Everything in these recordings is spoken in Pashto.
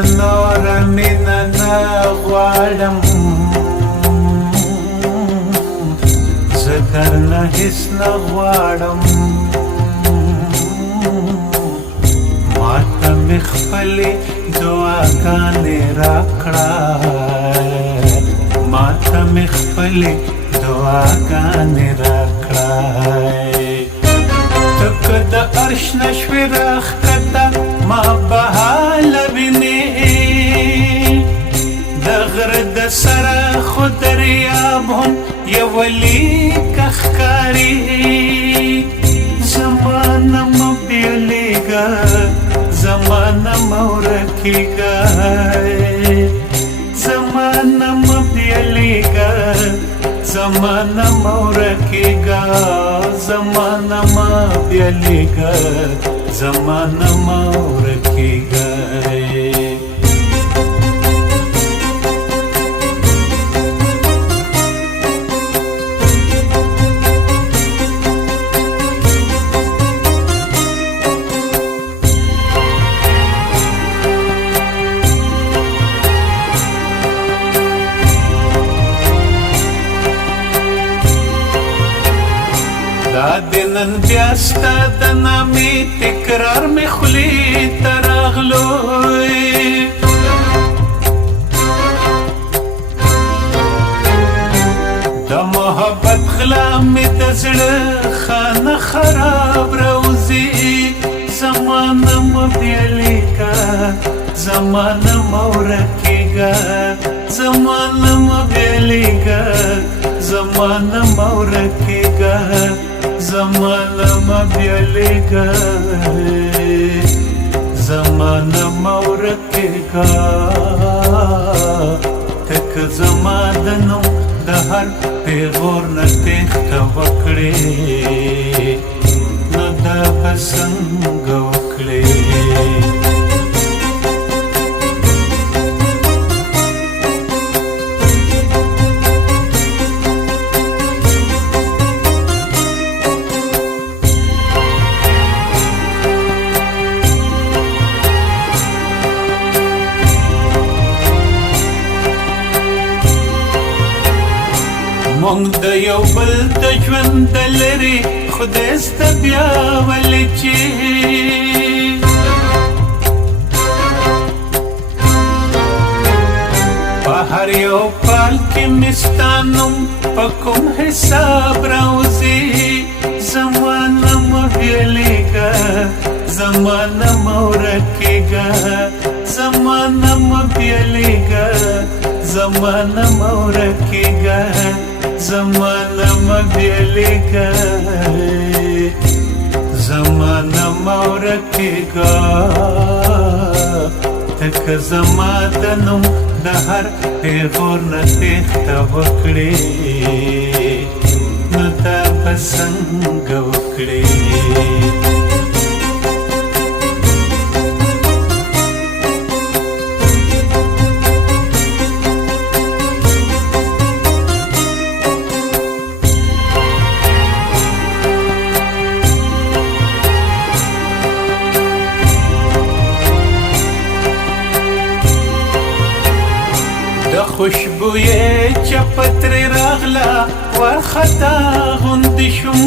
نور مینه نه غواړم زه درنه هېڅ نه غواړم ماته مې خپلې دعاګانې راکړه ماته مې خپلې دعاګانې راکړه ته که د عرش نه شوې راښکته ما به حاله وینې د غره د سره خو دریاب هم یوه لیکه ښکاري زما نه مه بېلېږه زما نه مه ورکېږه زما نه مه بېلېږه زما نه مه ورکېږه زما نه مه بېلېږه زما نه مه ورکېږه نن بیا ستا د نامې تکرار مې خولې ته راغلوی د محبت غلا مې د زړه خانه خراب راوځي زما نه مه بېلېږه زما نه مه ورکېږه زما نه مه بېلېږه زما نه مه ورکېږه زما نه مه بېلېږه زما نه مه ورکېږه ته که زما د نوم د هر پیغور نه تېښته وکړې نو دا به څنګه وکړې مونږ د یو بل د ژوند د لرې خدای سته بیا ولې چې په هر یو پال کې مې ستا نوم په کوم حساب راوځي زما نه مه بېلېږه زما نه مه ورکېږه زما نه مه بېلېږه زما نه مه ورکېږه زما نه مه بېلېږه زما نه مه ورکېږه ته که زما د نوم د هر پیغور نه تېښته وکړې نو دا به څنګه وکړې خوشبویې چپه ترې راغله وارخطا غوندې شوم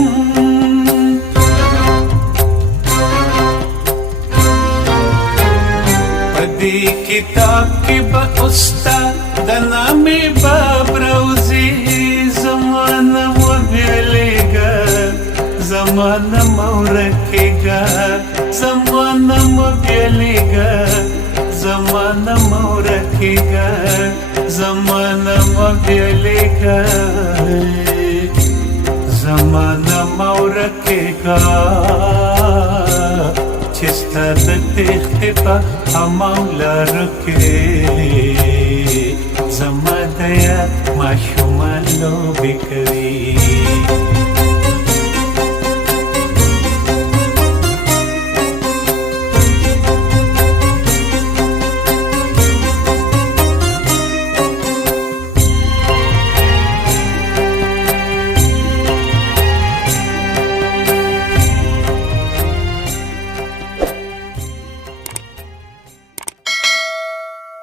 په دې کتاب کې به اوس ستا د نامې باب راوځي زما نه مه بېلېږه زما نه مه ورکېږه زما نه مه بېلېږه زما نه مه ورکېږه زما نه مه بېلېږه زما نه مه ورکېږه چې ستا د تېښتې په هماو لارو کې زما د یاد ماشومان لوبې کوي